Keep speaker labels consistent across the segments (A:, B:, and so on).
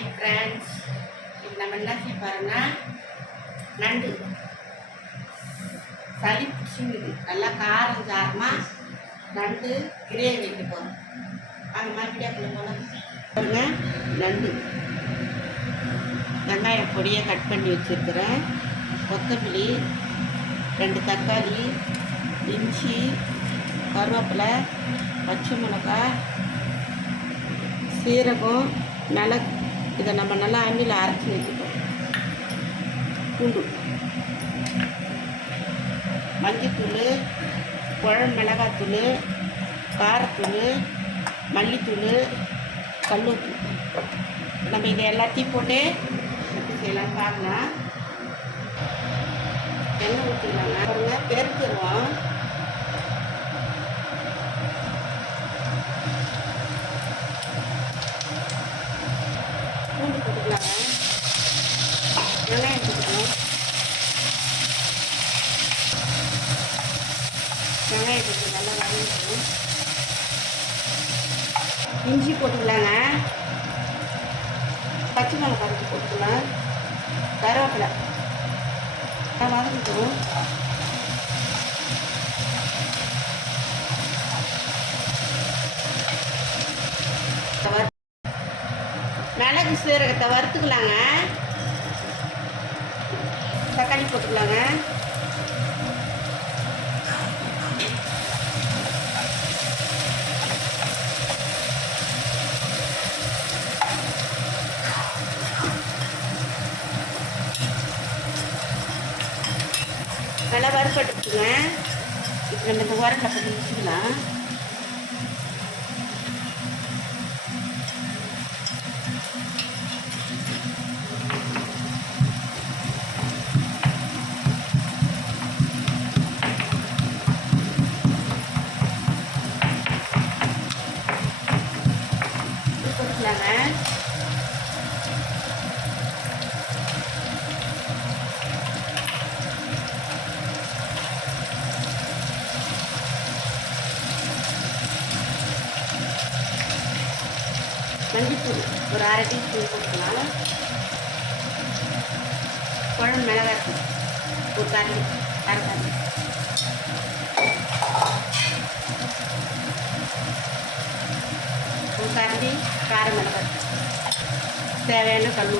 A: Hi friends நம்ம என்ன செய்ய நண்டு. சளி பிடிச்சிங்குது நல்லா காரம் சாரமாக நண்டு கிரேவி வைக்க போகிறோம் அந்த மாதிரி போகலாம் பாருங்க நண்டு. வெங்காய பொடியை கட் பண்ணி வச்சுருக்கிறேன். கொத்தமல்லி ரெண்டு தக்காளி இஞ்சி கருவேப்பிலை பச்சை மிளகாய் சீரகம் மிளகு. இதை நம்ம நல்லா அம்மியில் அரைச்சி வச்சுக்கோம் பூண்டு. மஞ்சத்தூள் குழம்பு மிளகாத்தூள் காரத்தூள் மல்லித்தூள் கல்லுப்பு. நம்ம இதை எல்லாத்தையும் போட்டு எப்படி செய்யலாம் பார்க்கலாம். எண்ணெய் ஊற்றிடலாங்க பாருங்கள் பெருத்துருவோம் பூண்டு போட்டுக்கலாங்க வெங்காயம் போட்டுக்கணும் வெங்காயம் போட்டு நல்லா வதங்கணும் இஞ்சி போட்டுக்கலாங்க. பச்சை மிளகா அரைச்சி போட்டுக்கலாம். கருவேப்பிலை. நல்லா மிளகு சீரகத்தை வறுத்துக்கலாங்க. தக்காளி போட்டுக்கலாங்க. நல்லா வறுப்பட்டுச்சுங்க இப்போ நம்ம இந்த உரண்டை போட்டு வச்சுக்கலாம் இது மஞ்சத்தூள் ஒரு அரை டீஸ்பூன் போட்டுக்கலாம் குழம்பு மிளகாத்தூள் ஒரு கரண்டி அரை கரண்டி ஒரு கரண்டி கார மிளகாத்தூள் தேவையான கல்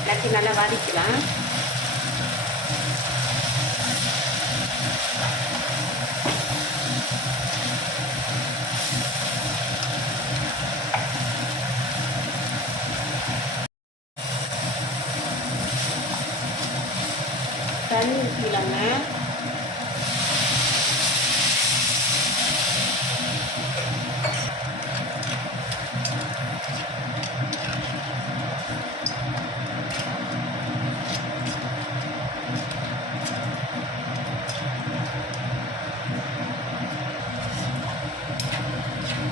A: எல்லாத்தையும் நல்லா வதக்கலாம் தண்ணி ஊற்றிக்கலாங்க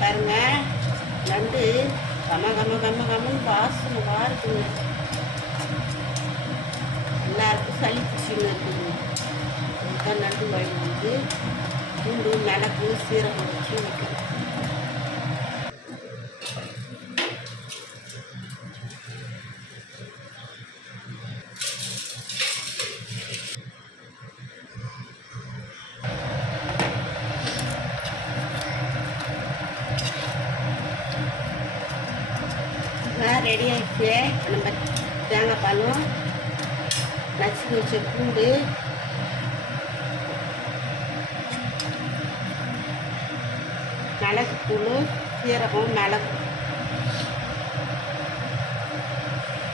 A: பாருங்க நண்டு கம கம கம கமன்னு வாசனை வாருக்குங்க எல்லாருக்கும் சளி பிடிச்சின்னு இருக்குது அதுதான் நண்டு குழம்பு வந்து பூண்டு மிளகு சீரகம் வச்சு வைக்கிறோம் ரெடி ஆகிடுச்சு நம்ம தேங்காய் பாலும் நச்சு வச்ச பூண்டு மிளகு தூள் சீரகம் மிளகு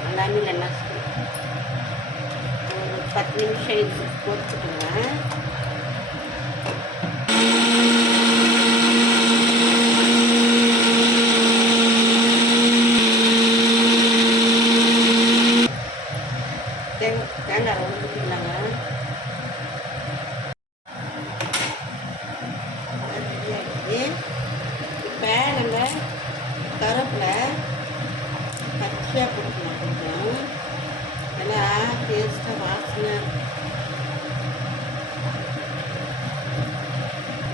A: எல்லாமே நல்லா ஒரு பத்து நிமிஷம் இது வாசனை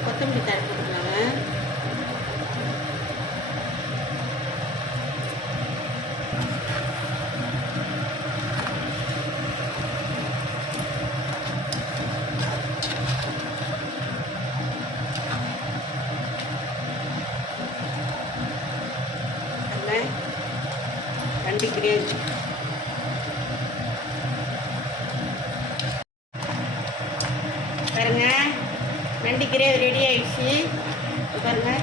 A: கொத்தமல்லி தழை போட்டுக்கலாங்க. ரெண்டு கிரேவி பாருங்க. நண்டு கிரேவி ரெடி ஆகிடுச்சு பாருங்கள்